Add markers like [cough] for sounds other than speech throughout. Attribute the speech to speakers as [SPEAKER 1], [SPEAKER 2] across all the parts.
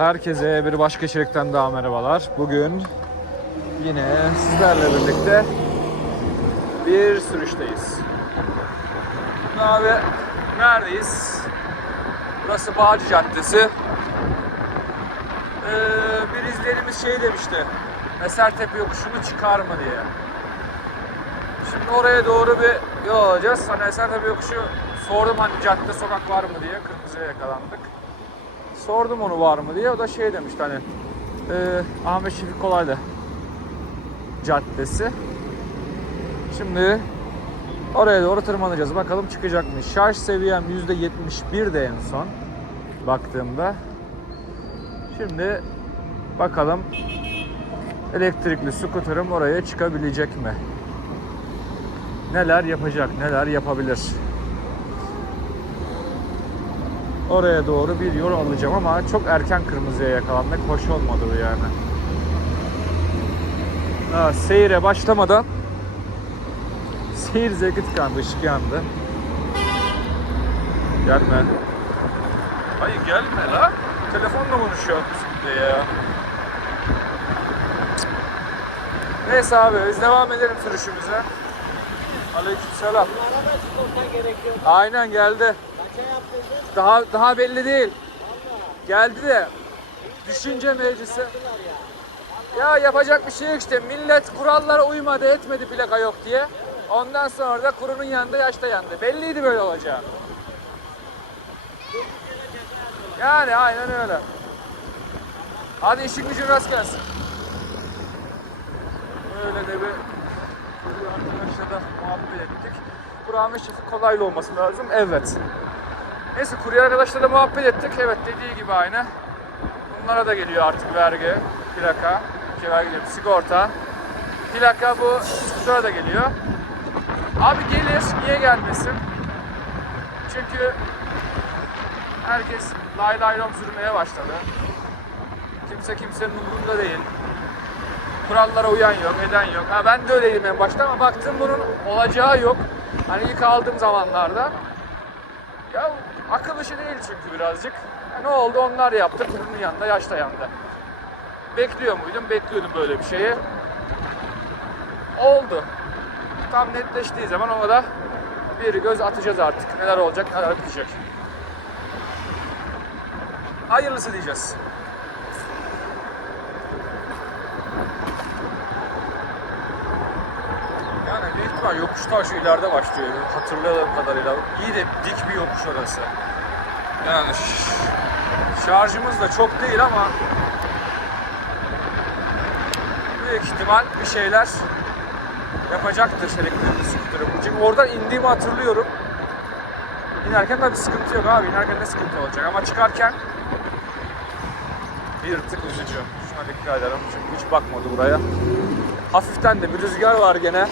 [SPEAKER 1] Herkese bir başka içerikten daha merhabalar. Bugün yine sizlerle birlikte bir sürüşteyiz. Abi neredeyiz? Burası Bağcı Caddesi. Ee, bir izleyenimiz şey demişti. Esertepe yokuşunu çıkar mı diye. Şimdi oraya doğru bir yol alacağız. Hani Esertepe yokuşu sordum hani cadde sokak var mı diye. Kırmızıya yakalandık. Sordum onu var mı diye. O da şey demişti hani e, Ahmet Şefik Kolaylı Caddesi. Şimdi oraya doğru tırmanacağız. Bakalım çıkacak mı? Şarj seviyem %71 de en son baktığımda. Şimdi bakalım elektrikli skuterim oraya çıkabilecek mi? Neler yapacak, neler yapabilir? Oraya doğru bir yol alacağım ama çok erken kırmızıya yakalanmak hoş olmadı bu yani. Ha, seyre başlamadan seyir zevki tıkandı, ışık yandı. Gelme. Hayır gelme la. Telefonla konuşuyor bizimle ya. Neyse abi biz devam edelim sürüşümüze. Aleykümselam. Aynen geldi. Daha daha belli değil. Geldi de düşünce meclisi.
[SPEAKER 2] Ya.
[SPEAKER 1] Ya yapacak bir şey yok işte. Millet kurallara uymadı etmedi plaka yok diye. Ondan sonra da kurunun yanında yaşta yandı. Belliydi böyle olacağı. Yani aynen öyle. Hadi işin gücün rast gelsin. Böyle de bir arkadaşla da muhabbet ettik. Ve Şefik kolaylı olması lazım. Evet. Neyse kurye arkadaşlarla muhabbet ettik. Evet dediği gibi aynı. Bunlara da geliyor artık vergi, plaka, şey vergi diyorum, sigorta. Plaka bu skutura da geliyor. Abi gelir, niye gelmesin? Çünkü herkes lay lay lom sürmeye başladı. Kimse kimsenin umurunda değil. Kurallara uyan yok, eden yok. Ha ben de öyleydim en başta ama baktım bunun olacağı yok. Hani ilk aldığım zamanlarda. Ya akıl işi değil çünkü birazcık. Ne oldu onlar yaptı, kurunun yanında yaş da yandı. Bekliyor muydum? Bekliyordum böyle bir şeyi. Oldu. Tam netleştiği zaman ona da bir göz atacağız artık. Neler olacak, neler bitecek. Hayırlısı diyeceğiz. Büyük ihtimal yokuşlar şu ileride başlıyor. Hatırladığım kadarıyla. İyi de dik bir yokuş orası. Yani şarjımız da çok değil ama büyük ihtimal bir şeyler yapacaktır elektrikli skuterim. Çünkü oradan indiğimi hatırlıyorum. İnerken bir sıkıntı yok abi. İnerken de sıkıntı olacak ama çıkarken bir tık üzücü. Şuna dikkat edelim çünkü hiç bakmadı buraya. Hafiften de bir rüzgar var gene.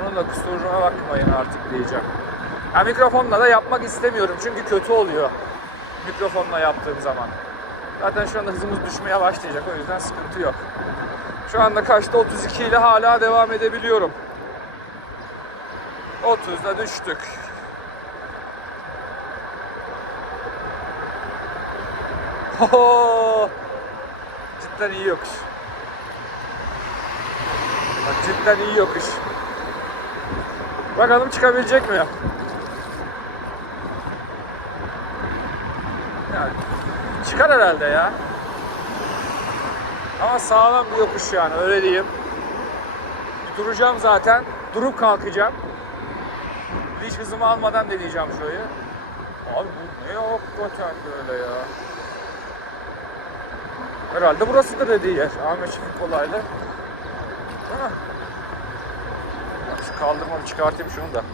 [SPEAKER 1] Onun da kusuruna bakmayın artık diyeceğim. Ha, mikrofonla da yapmak istemiyorum çünkü kötü oluyor. Mikrofonla yaptığım zaman. Zaten şu anda hızımız düşmeye başlayacak o yüzden sıkıntı yok. Şu anda kaçta 32 ile hala devam edebiliyorum. 30'da düştük. Ho! Cidden iyi yokuş. Bak cidden iyi yokuş. Bakalım çıkabilecek mi? Çıkar herhalde ya. Ama sağlam bir yokuş yani öyle diyeyim. Bir duracağım zaten. Durup kalkacağım. Hiç hızımı almadan deneyeceğim şurayı. Abi bu ne hakikaten böyle ya. Herhalde burasıdır dediği yer. Ahmet Şefik Kolaylı. Şu kaldırmalı çıkartayım şunu da.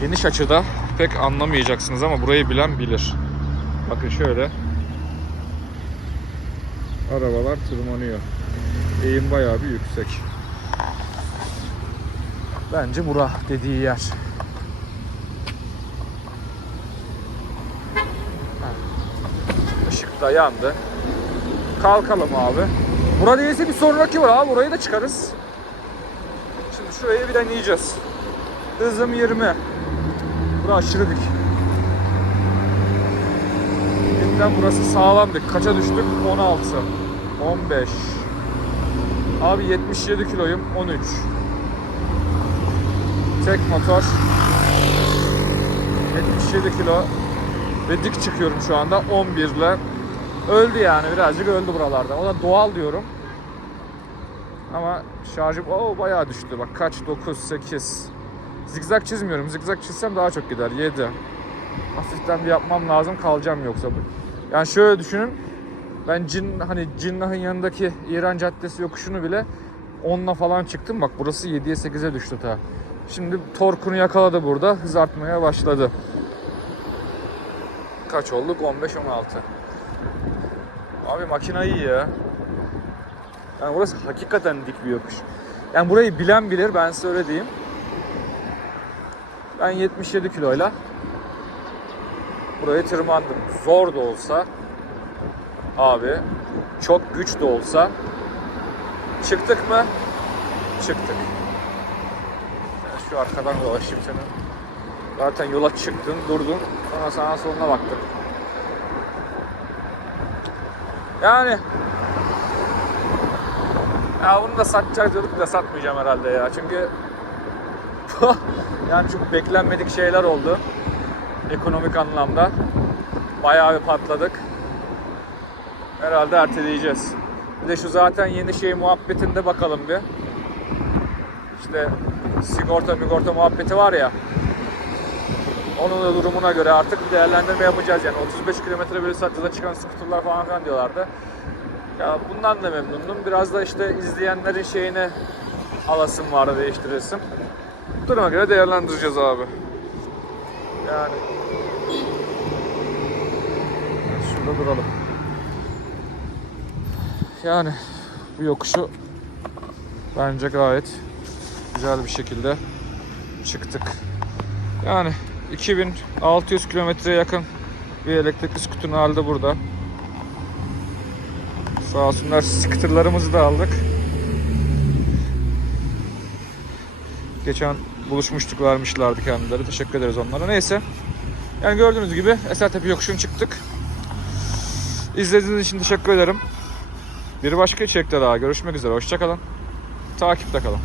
[SPEAKER 1] Geniş açıda pek anlamayacaksınız ama burayı bilen bilir. Bakın şöyle. Arabalar tırmanıyor. Eğim bayağı bir yüksek. Bence bura dediği yer. Işık da yandı. Kalkalım abi. Bura değilse bir sonraki var abi. Burayı da çıkarız. Şimdi şurayı bir deneyeceğiz. Hızım 20. Bura aşırı dik. Cidden burası sağlamdı. Kaça düştük? 16. 15. Abi 77 kiloyum. 13. Tek motor. 77 kilo. Ve dik çıkıyorum şu anda 11 ile. Öldü yani birazcık öldü buralarda. O da doğal diyorum. Ama şarjım o bayağı düştü. Bak kaç 9 8. Zigzag çizmiyorum. Zigzag çizsem daha çok gider. 7. Hafiften bir yapmam lazım kalacağım yoksa. Yani şöyle düşünün. Ben Cin hani Cinnah'ın yanındaki İran Caddesi yokuşunu bile 10'la falan çıktım. Bak burası 7'ye 8'e düştü ta. Şimdi torkunu yakaladı burada. Hız artmaya başladı. Kaç olduk? 15 16. Abi makina iyi ya. Yani burası hakikaten dik bir yokuş. Yani burayı bilen bilir ben size öyle diyeyim. Ben 77 kiloyla buraya tırmandım. Zor da olsa abi çok güç de olsa çıktık mı? Çıktık. Ben şu arkadan dolaşayım senin. Zaten yola çıktın, durdun. Sonra sana soluna baktın. Yani ya bunu da satacak diyorduk da satmayacağım herhalde ya. Çünkü [laughs] yani çok beklenmedik şeyler oldu. Ekonomik anlamda. Bayağı bir patladık. Herhalde erteleyeceğiz. Bir de şu zaten yeni şey muhabbetinde bakalım bir. İşte sigorta migorta muhabbeti var ya. Onun da durumuna göre artık bir değerlendirme yapacağız yani. 35 km bölü saat hıza çıkan skuterlar falan filan diyorlardı. Ya bundan da memnundum. Biraz da işte izleyenlerin şeyine alasım vardı değiştiresim. Duruma göre değerlendireceğiz abi. Yani şurada duralım. Yani bu yokuşu bence gayet güzel bir şekilde çıktık. Yani 2600 kilometreye yakın bir elektrikli skuterın halde burada. Sağ olsunlar skuterlarımızı da aldık. Geçen buluşmuştuk vermişlerdi kendileri. Teşekkür ederiz onlara. Neyse. Yani gördüğünüz gibi Esertepe yokuşunu çıktık. İzlediğiniz için teşekkür ederim. Bir başka içerikte daha görüşmek üzere. Hoşçakalın. Takipte kalın.